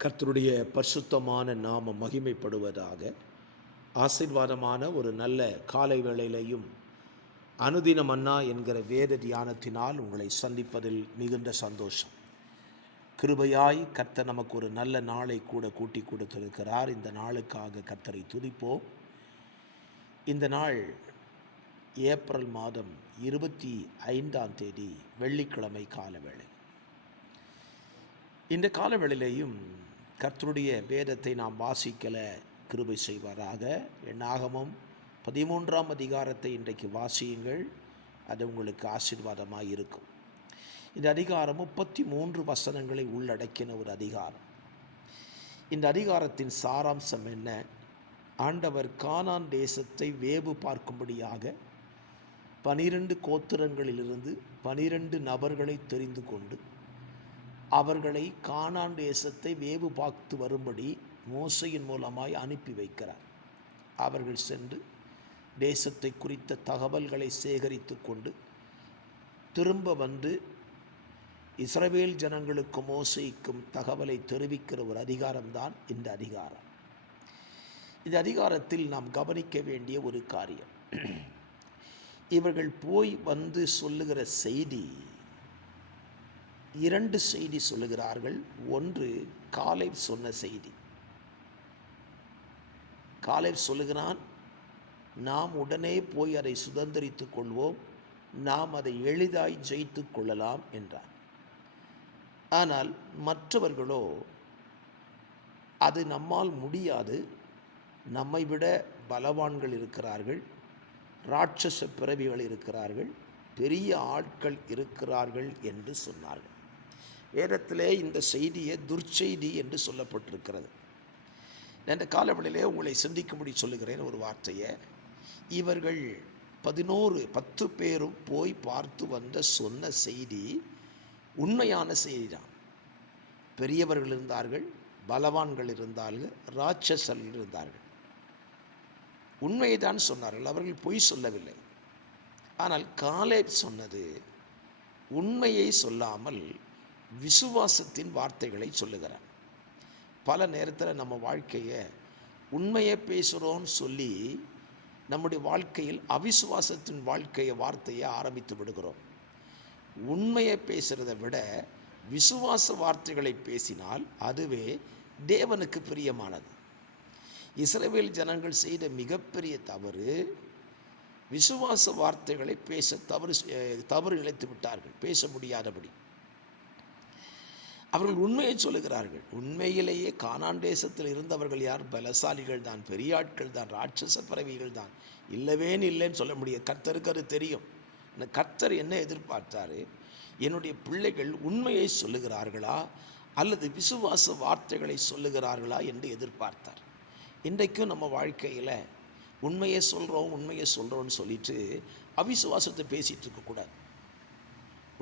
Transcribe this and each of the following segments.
கர்த்தருடைய பரிசுத்தமான நாமம் மகிமைப்படுவதாக. ஆசீர்வாதமான ஒரு நல்ல காலை வேளையிலையும் அனுதின மன்னா என்கிற வேத தியானத்தினால் உங்களை சந்திப்பதில் மிகுந்த சந்தோஷம். கிருபையாய் கர்த்தர் நமக்கு ஒரு நல்ல நாளை கூட கூட்டி கொடுத்திருக்கிறார். இந்த நாளுக்காக கர்த்தரை துதிப்போம். இந்த நாள் ஏப்ரல் மாதம் 25ஆம் தேதி வெள்ளிக்கிழமை காலவேளை. இந்த காலவேளையிலேயும் கர்த்தருடைய வேதத்தை நாம் வாசிக்கல கிருபை செய்வாராக. என்னாகமம் 13ஆம் அதிகாரத்தை இன்றைக்கு வாசியுங்கள், அது உங்களுக்கு ஆசீர்வாதமாக இருக்கும். இந்த அதிகாரம் 33 வசனங்களை உள்ளடக்கின ஒரு அதிகாரம். இந்த அதிகாரத்தின் சாராம்சம் என்ன? ஆண்டவர் கானான் தேசத்தை வேவு பார்க்கும்படியாக 12 கோத்திரங்களிலிருந்து 12 நபர்களை தெரிந்து கொண்டு அவர்களை கானான் தேசத்தை வேவு பார்த்து வரும்படி மோசையின் மூலமாய் அனுப்பி வைக்கிறார். அவர்கள் சென்று தேசத்தை குறித்த தகவல்களை சேகரித்து கொண்டு திரும்ப வந்து இஸ்ரவேல் ஜனங்களுக்கு மோசைக்கும் தகவலை தெரிவிக்கிற ஒரு அதிகாரம்தான் இந்த அதிகாரம். இந்த அதிகாரத்தில் நாம் கவனிக்க வேண்டிய ஒரு காரியம், இவர்கள் போய் வந்து சொல்லுகிற செய்தி, 2 செய்தி சொல்லுகிறார்கள். ஒன்று காலேப் சொன்ன செய்தி. காலேப் சொல்லுகிறான், நாம் உடனே போய் அதை சுதந்திரித்து கொள்வோம், நாம் அதை எளிதாய் ஜெயித்து கொள்ளலாம் என்றார். ஆனால் மற்றவர்களோ, அது நம்மால் முடியாது, நம்மை விட பலவான்கள் இருக்கிறார்கள், ராட்சச பிறவிகள் இருக்கிறார்கள், பெரிய ஆட்கள் இருக்கிறார்கள் என்று சொன்னார்கள். வேதத்திலே இந்த செய்தியை துர்ச்செய்தி என்று சொல்லப்பட்டிருக்கிறது. இந்த காலவெளியிலே உங்களை சிந்திக்கும்படி சொல்லுகிறேன் ஒரு வார்த்தையை. இவர்கள் 10 பேரும் போய் பார்த்து வந்த சொன்ன செய்தி உண்மையான செய்தி தான். பெரியவர்கள் இருந்தார்கள், பலவான்கள் இருந்தார்கள், ராட்சசர்கள் இருந்தார்கள். உண்மையை தான் சொன்னார்கள், அவர்கள் பொய் சொல்லவில்லை. ஆனால் காலேப் சொன்னது உண்மையை சொல்லாமல் விசுவாசத்தின் வார்த்தைகளை சொல்லுகிறார். பல நேரத்தில் நம்ம வாழ்க்கையை உண்மையை பேசுகிறோன்னு சொல்லி நம்முடைய வாழ்க்கையில் அவிசுவாசத்தின் வார்த்தையை ஆரம்பித்து விடுகிறோம். உண்மையை பேசுகிறத விட விசுவாச வார்த்தைகளை பேசினால் அதுவே தேவனுக்கு பிரியமானது. இஸ்ரவேல் ஜனங்கள் செய்த மிகப்பெரிய தவறு, விசுவாச வார்த்தைகளை பேச தவறு இழைத்து விட்டார்கள், பேச முடியாதபடி. அவர்கள் உண்மையை சொல்லுகிறார்கள். உண்மையிலேயே கானான் தேசத்தில் இருந்தவர்கள் யார்? பலசாலிகள் தான், பெரிய ஆட்கள் தான், ராட்சச பறவைகள் தான். இல்லைன்னு சொல்ல முடியாது. கர்த்தருக்கு அது தெரியும். கர்த்தர் என்ன எதிர்பார்த்தாரு? என்னுடைய பிள்ளைகள் உண்மையை சொல்லுகிறார்களா அல்லது விசுவாச வார்த்தைகளை சொல்லுகிறார்களா என்று எதிர்பார்த்தார். இன்றைக்கும் நம்ம வாழ்க்கையில் உண்மையை சொல்கிறோம்னு சொல்லிட்டு அவிசுவாசத்தை பேசிகிட்டு இருக்கக்கூடாது.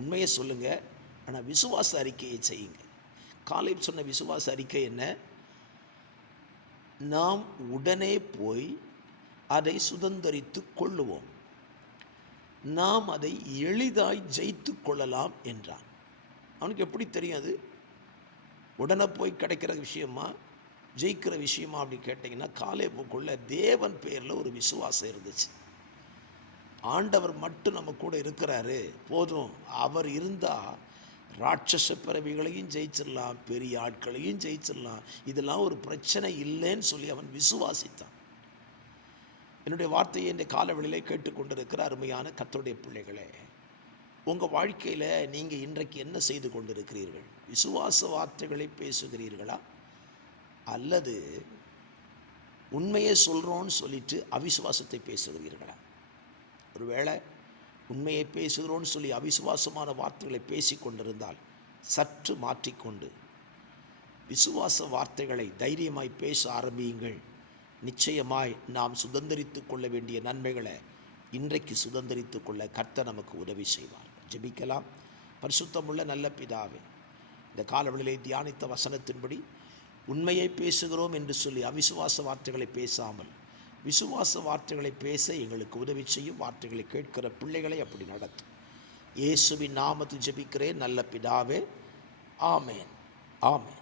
உண்மையை சொல்லுங்கள், ஆனால் விசுவாச அறிக்கையை செய்யுங்க. காலேப் சொன்ன விசுவாச அறிக்கை என்ன? நாம் உடனே போய் அதை சுதந்திரித்து கொள்ளுவோம், நாம் அதை எளிதாய் ஜெயித்து கொள்ளலாம் என்றான். அவனுக்கு எப்படி தெரியும் அது உடனே போய் கிடைக்கிற விஷயமா, ஜெயிக்கிற விஷயமா அப்படின்னு கேட்டிங்கன்னா, காலேப்புக்குள்ள தேவன் பேரில் ஒரு விசுவாசம் இருந்துச்சு. ஆண்டவர் மட்டும் நம்ம கூட இருக்கிறாரு, போதும், அவர் இருந்தால் ராட்சச பிறவிகளையும் ஜெயிச்சிடலாம், பெரிய ஆட்களையும் ஜெயிச்சிடலாம், இதெல்லாம் ஒரு பிரச்சனை இல்லைன்னு சொல்லி அவன் விசுவாசித்தான். என்னுடைய வார்த்தையை இந்த காலவெளியிலே கேட்டுக்கொண்டிருக்கிற அருமையான கர்த்தருடைய பிள்ளைகளே, உங்கள் வாழ்க்கையில் நீங்கள் இன்றைக்கு என்ன செய்து கொண்டிருக்கிறீர்கள்? விசுவாச வார்த்தைகளை பேசுகிறீர்களா அல்லது உண்மையை சொல்கிறோன்னு சொல்லிட்டு அவிசுவாசத்தை பேசுகிறீர்களா? ஒருவேளை உண்மையை பேசுகிறோன்னு சொல்லி அவிசுவாசமான வார்த்தைகளை பேசி கொண்டிருந்தால் சற்று மாற்றிக்கொண்டு விசுவாச வார்த்தைகளை தைரியமாய் பேச ஆரம்பியுங்கள். நிச்சயமாய் நாம் சுதந்திரித்து கொள்ள வேண்டிய நன்மைகளை இன்றைக்கு சுதந்திரித்து கொள்ள கர்த்தர் நமக்கு உதவி செய்வார். ஜெபிக்கலாம். பரிசுத்தமுள்ள நல்ல பிதாவே, இந்த காலவெளியிலே தியானித்த வசனத்தின்படி உண்மையை பேசுகிறோம் என்று சொல்லி அவிசுவாச வார்த்தைகளை பேசாமல் விசுவாச வார்த்தைகளை பேச எங்களுக்கு உதவி செய்யும். வார்த்தைகளை கேட்கிற பிள்ளைகளை அப்படி நடத்தும். இயேசுவின் நாமத்தில் ஜெபிக்கிறேன் நல்ல பிதாவே. ஆமேன், ஆமேன்.